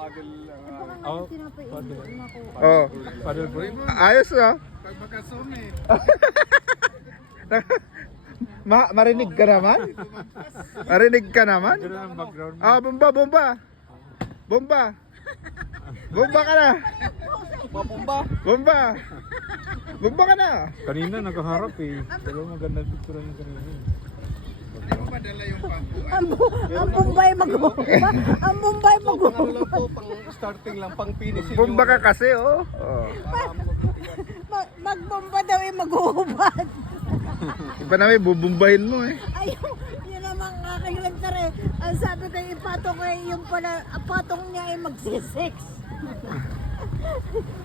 paddle. Oh, Oh, paddle bro. ayos ah. Pag makasumi. Marinig ka naman? Marinig ka naman? Ganun ang background. Ah, bomba, bomba. Bomba. Bomba ka na. Mapumba. Bomba. Bomba ka na. Kanina nakaharap eh. Pero maganda picture niya kanina. Hindi mo madala yung pampu. Ang Bombay mag-bomba. Ang Bombay Pang ano mag-bomba. lang to, pang starting lang, pang finishing. Bomba ka kasi, oh. Oh. Mag-bomba daw yung mag-uubad. Iba na may bubumbahin mo eh. Ayun, yun namang aking rentar eh. Ang sabi ko yung patong ko yung pala, ang patong niya ay magsisex.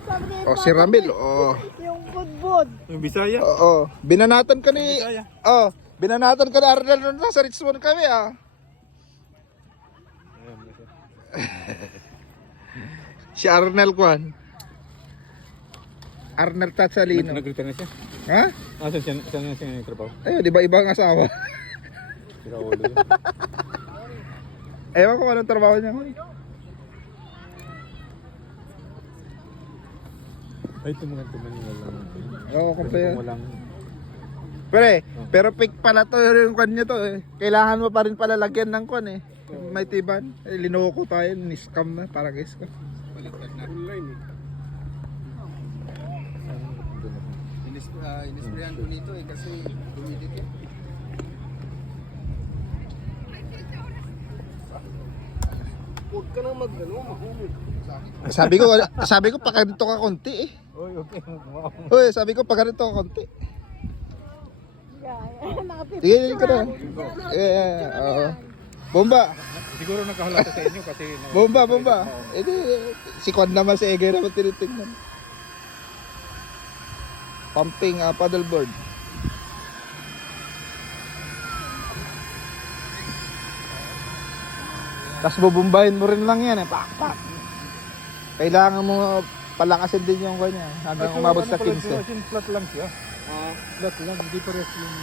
Sabi niya yung Oh, si patong Ramil, niya, oh. yung budbud. Yung Bisaya. Oo. Binanatan ka ni... Oh, binanatan ka ni Arnel nung nasa Richmond kami ah. Si Arnel Kwan. Arnel Tatsalino. Nag-return na siya. Ha? Asan siya? Saan na siya nagtrabaho? Ayun, di ba ibang asawa? Sira ulo yun. Ewan ko anong trabaho niya. Ay, tumangan walang. Oo, kumpaya. Walang. Pero fake pala to yung kwan niya to eh. Kailangan mo pa rin pala lagyan ng kwan eh. May tiban. Eh, linoko tayo, ni-scam na, parang scam. Baliktad na. Online eh. Inisprayan ko nito eh kasi dumidikit. Huwag ka nang maghulog. Sabi ko pa ganito ka konti eh. Oy, okay. Wow. Hoy, sabi ko pa ganito ka konti. Nakapit. Sige, ka na. Oo. Bomba. Siguro nakahalata sa inyo kasi Bomba, bomba. Eh di, si Kwan naman si Ege naman tinitingnan. Pumping paddleboard. Tapos bubumbahin mo rin lang yan eh. Pak, pak. Kailangan mo palakasin din yung kanya hanggang umabot sa 15. Flat lang siya. Flat lang, hindi pares yung